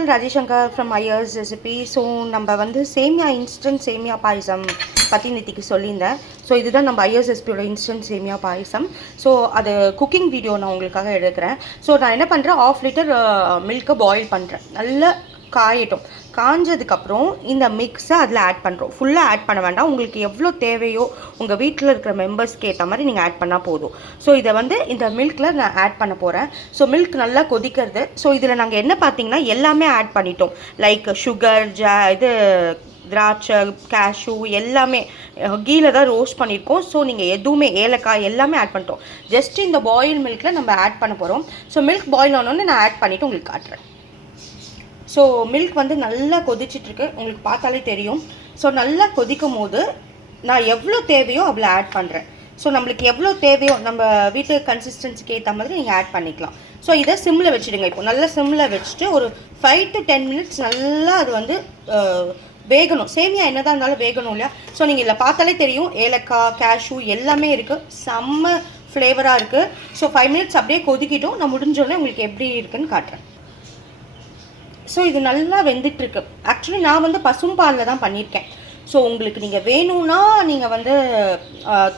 All, Rajeshankar from Iyer's recipe. So நம்ம வந்து சேமியா இன்ஸ்டன்ட் சேமியா பாயசம் பற்றி நேற்றுக்கு சொல்லியிருந்தேன். ஸோ இதுதான் நம்ம ஐயர்ஸ் ரெசிபியோட இன்ஸ்டன்ட் சேமியா பாயசம். ஸோ அது குக்கிங் வீடியோ நான் உங்களுக்காக எடுக்கிறேன். ஸோ நான் என்ன பண்ணுறேன், 1/2 லிட்டர் மில்க்கை பாயில் பண்ணுறேன். நல்லா காயட்டும். காஞ்சதுக்கப்புறம் இந்த மிக்ஸை அதில் ஆட் பண்ணுறோம். ஃபுல்லாக ஆட் பண்ண வேண்டாம், உங்களுக்கு எவ்வளோ தேவையோ உங்கள் வீட்டில் இருக்கிற மெம்பர்ஸ்க்கு ஏற்ற மாதிரி நீங்கள் ஆட் பண்ணால் போதும். ஸோ இதை வந்து இந்த மில்கில் நான் ஆட் பண்ண போகிறேன். ஸோ மில்க் நல்லா கொதிக்கிறது. ஸோ இதில் நாங்கள் என்ன பார்த்தீங்கன்னா எல்லாமே ஆட் பண்ணிட்டோம். லைக் சுகர், திராட்சை, கேஷ்யூ எல்லாமே கீழே தான் ரோஸ்ட் பண்ணியிருக்கோம். ஸோ நீங்கள் எதுவுமே ஏலக்காய் எல்லாமே ஆட் பண்ணிட்டோம். ஜஸ்ட் இந்த பாயில் மில்கில் நம்ம ஆட் பண்ண போகிறோம். ஸோ மில்க் பாயில் ஆனோடனே நான் ஆட் பண்ணிவிட்டு உங்களுக்கு காட்டுறேன். ஸோ மில்க் வந்து நல்லா கொதிச்சிட்ருக்கு, உங்களுக்கு பார்த்தாலே தெரியும். ஸோ நல்லா கொதிக்கும் போது நான் எவ்வளோ தேவையோ அவ்வளோ ஆட் பண்ணுறேன். ஸோ நம்மளுக்கு எவ்வளோ தேவையோ நம்ம வீட்டு கன்சிஸ்டன்சிக்கு ஏற்ற மாதிரி நீங்கள் ஆட் பண்ணிக்கலாம். ஸோ இதை சிம்மில் வச்சுடுங்க. இப்போ நல்லா சிம்மில் வச்சுட்டு ஒரு 5 to 10 மினிட்ஸ் நல்லா அது வந்து வேகணும். சேமியா என்னதான் இருந்தாலும் வேகணும் இல்லையா? ஸோ நீங்கள் இதில் பார்த்தாலே தெரியும், ஏலக்காய், கேஷ்யூ எல்லாமே இருக்குது, செம்ம ஃப்ளேவராக இருக்குது. ஸோ 5 மினிட்ஸ் அப்படியே கொதிக்கிட்டோம். நான் முடிஞ்சோடனே உங்களுக்கு எப்படி இருக்குன்னு காட்டுறேன். ஸோ இது நல்லா வெந்துட்டுருக்கு. ஆக்சுவலி நான் வந்து பசும்பாலில் தான் பண்ணியிருக்கேன். ஸோ உங்களுக்கு நீங்கள் வேணும்னா நீங்கள் வந்து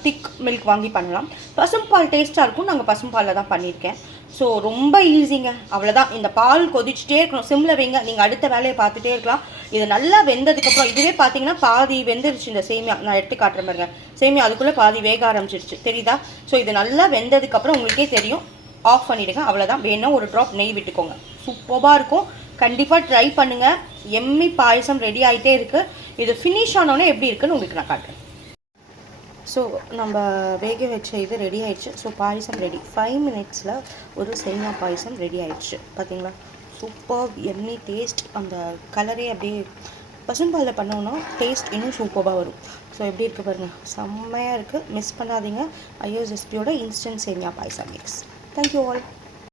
திக் மில்க் வாங்கி பண்ணலாம். பசும்பால் டேஸ்ட்டாக இருக்கும், நாங்கள் பசும்பாலில் தான் பண்ணியிருக்கேன். ஸோ ரொம்ப ஈஸிங்க, அவ்வளோதான். இந்த பால் கொதிச்சுட்டே இருக்கணும், சிம்மில் வைங்க, நீங்கள் அடுத்த வேலையை பார்த்துட்டே இருக்கலாம். இது நல்லா வெந்ததுக்கப்புறம் இதுவே பார்த்தீங்கன்னா பாதி வெந்துருச்சு இந்த சேமியா. நான் எடுத்து காட்டுற பாருங்க, சேமியா அதுக்குள்ளே பாதி வேக ஆரம்பிச்சிருச்சு, தெரியுதா? ஸோ இது நல்லா வெந்ததுக்கப்புறம் உங்களுக்கே தெரியும். ஆஃப் பண்ணிவிடுங்க, அவ்வளோதான். வேணும் ஒரு ட்ராப் நெய் விட்டுக்கோங்க, சூப்பராக இருக்கும். கண்டிப்பாக ட்ரை பண்ணுங்கள். எம்மி பாயசம் ரெடி ஆகிட்டே இருக்குது. இது ஃபினிஷ் ஆனோடனே எப்படி இருக்குன்னு உங்களுக்கு நான் காட்டுறேன். ஸோ நம்ம வேக வச்ச இது ரெடி ஆயிடுச்சு. ஸோ பாயசம் ரெடி. 5 மினிட்ஸில் ஒரு சேமியா பாயசம் ரெடி ஆயிடுச்சு. பார்த்தீங்களா? Super yummy taste. அந்த கலரே அப்படியே பசும்பாலில் பண்ணோன்னா டேஸ்ட் இன்னும் சூப்பராக வரும். ஸோ எப்படி இருக்குது பாருங்கள், செம்மையாக இருக்குது. மிஸ் பண்ணாதீங்க ஐயர்ஸ் ரெசிபியோட இன்ஸ்டன்ட் சேமியா பாயசம் மிக்ஸ். Thank you all.